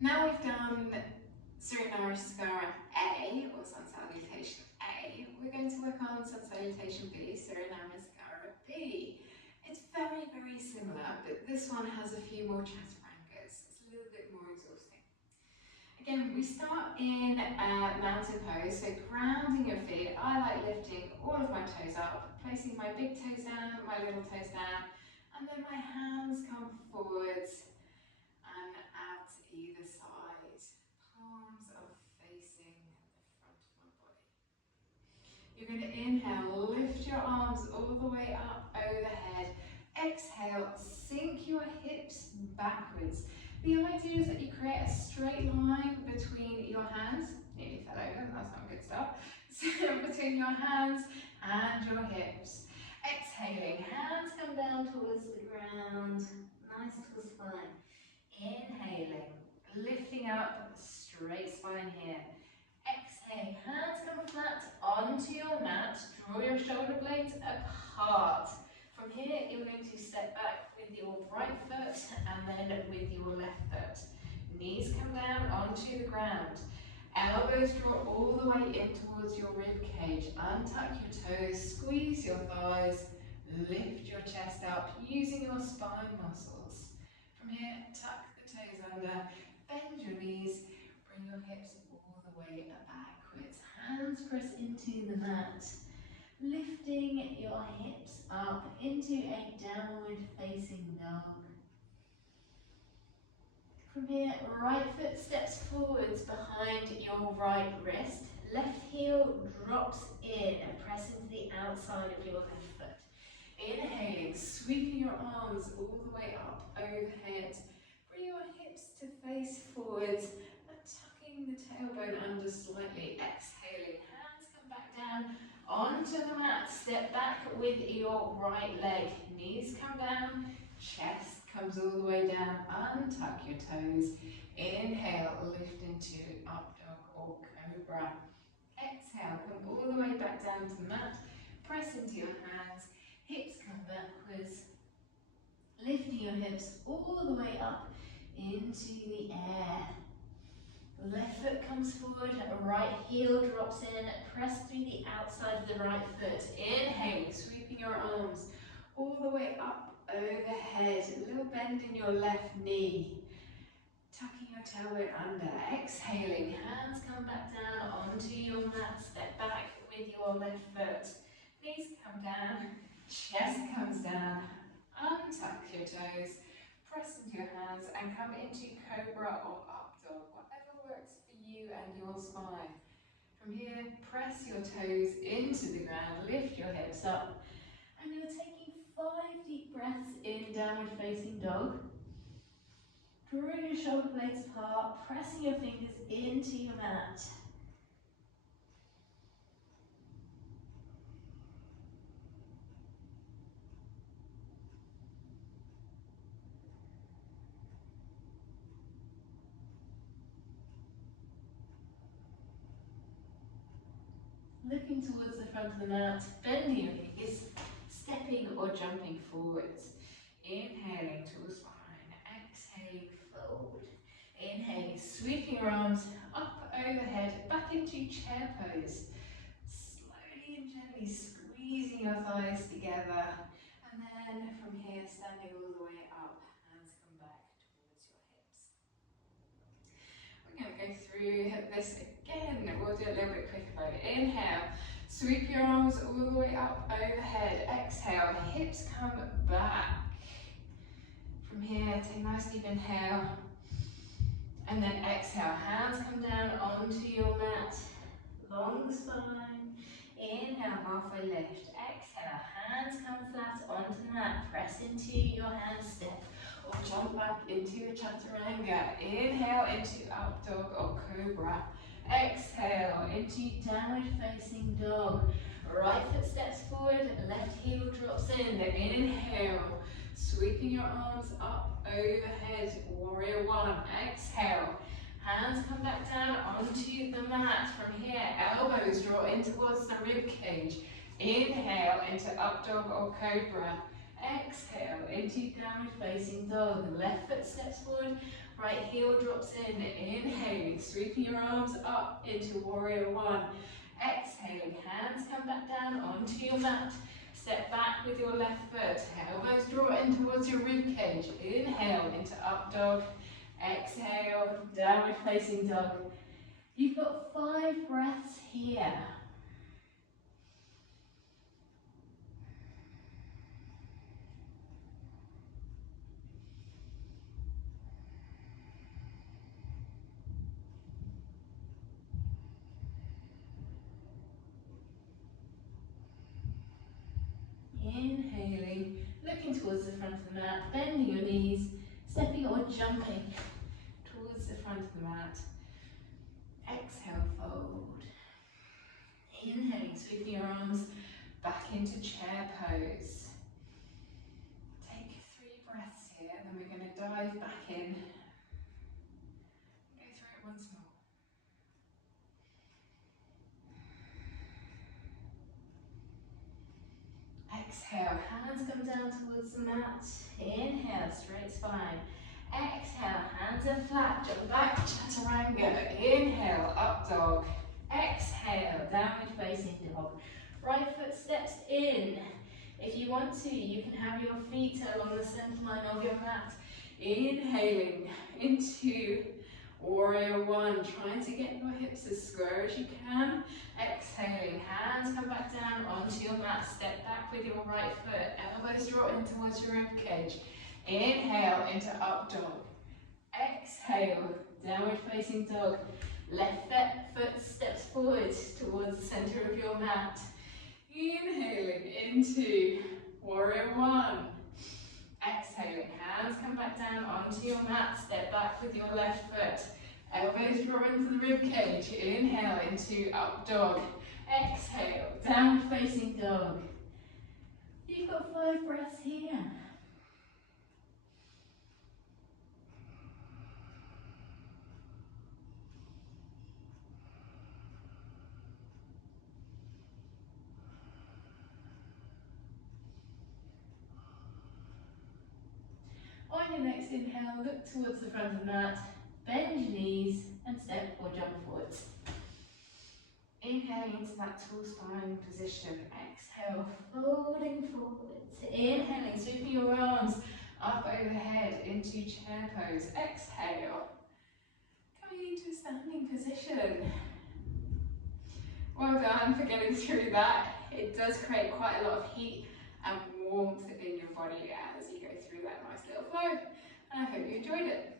Now we've done Surya Namaskar A, or Sun Salutation A, we're going to work on Sun Salutation B, Surya Namaskar B. It's very, very similar, but this one has a few more chaturangas. It's a little bit more exhausting. Again, we start in mountain pose, so grounding your feet. I like lifting all of my toes up, placing my big toes down, my little toes down, and then my hands come forwards and out either side. Palms are facing the front of my body. You're going to inhale, lift your arms all the way up overhead. Exhale, sink your hips backwards. The idea is that you create a straight line between your hands. Nearly fell over, that's not a good start. So between your hands and your hips. Exhaling, hands come down towards the ground. Nice tall spine. Inhaling, lifting up, straight spine here. Exhale, hands come flat onto your mat. Draw your shoulder blades apart. From here, you're going to step back with your right foot and then with your left foot. Knees come down onto the ground. Elbows draw all the way in towards your rib cage. Untuck your toes, squeeze your thighs, lift your chest up using your spine muscles. From here, tuck the toes under, bend your knees, bring your hips all the way backwards. Hands press into the mat. Lifting your hips up into a downward facing dog. From here, right foot steps forwards behind your right wrist. Left heel drops in and press into the outside of your left foot. Inhaling, sweeping your arms all the way up overhead. Bring your hips to face forwards and tucking the tailbone under slightly. Exhaling, hands come back down onto the mat. Step back with your right leg. Knees come down, chest comes all the way down. Untuck your toes. Inhale, lift into up dog or cobra. Exhale, come all the way back down to the mat. Press into your hands. Hips come backwards, lifting your hips all the way up into the air. Left foot comes forward, right heel drops in, press through the outside of the right foot. Inhaling, sweeping your arms all the way up overhead. A little bend in your left knee. Tucking your tailbone under. Exhaling, hands come back down onto your mat. Step back with your left foot. Knees come down. Chest comes down, untuck your toes, press into your hands and come into cobra or up dog, whatever works for you and your spine. From here, press your toes into the ground, lift your hips up, and you're taking 5 deep breaths in downward facing dog. Drawing your shoulder blades apart, pressing your fingers into your mat. Looking towards the front of the mat, bending your knees, stepping or jumping forwards. Inhaling, tall spine. Exhaling, fold. Inhaling, sweeping your arms up overhead, back into chair pose. Slowly and gently squeezing your thighs together. And then from here, standing all the way up, hands come back towards your hips. We're going to go through this again. We'll do it a little bit quicker though. Inhale, sweep your arms all the way up overhead. Exhale, hips come back. From here, take a nice deep inhale. And then exhale, hands come down onto your mat. Long spine. Inhale, halfway lift. Exhale, hands come flat onto the mat. Press into your handstand. Or jump back into your chaturanga. Inhale into up dog or cobra. Exhale into downward facing dog. Right foot steps forward, left heel drops in. Inhale, sweeping your arms up overhead. Warrior one. Exhale. Hands come back down onto the mat. From here, elbows draw in towards the rib cage. Inhale into up dog or cobra. Exhale into downward facing dog. Left foot steps forward, Right heel drops in, inhaling, sweeping your arms up into warrior one. Exhaling, hands come back down onto your mat. Step back with your left foot, elbows draw in towards your rib cage. Inhale into up dog. Exhale, downward facing dog. You've got 5 breaths here. Inhaling, looking towards the front of the mat, bending your knees, stepping or jumping towards the front of the mat. Exhale, fold. Inhaling, sweeping your arms back into chair pose. Take 3 breaths here, and then we're going to dive back in. Go through it once more. Exhale, hands come down towards the mat. Inhale, straight spine. Exhale, hands are flat, jump back, chaturanga. Inhale, up dog. Exhale, downward facing dog. Right foot steps in. If you want to, you can have your feet along the center line of your mat. Inhaling into warrior one, trying to get your hips as square as you can. Exhaling, hands come back down onto your mat. Step back with your right foot, elbows draw in towards your rib cage. Inhale into up dog. Exhale, downward facing dog. Left foot steps forward towards the center of your mat. Inhaling into warrior one. Exhaling, hands come back down onto your mat. Step back with your left foot. Elbows draw into the rib cage. Inhale into up dog. Exhale, downward facing dog. You've got 5 breaths here. On your next inhale, look towards the front of the mat, bend your knees and step or jump forwards. Inhaling into that tall spine position. Exhale, folding forwards. Inhaling, sweeping your arms up overhead into chair pose. Exhale, coming into a standing position. Well done for getting through that. It does create quite a lot of heat and warmth in your body as you go through that nice little flow. And I hope you enjoyed it.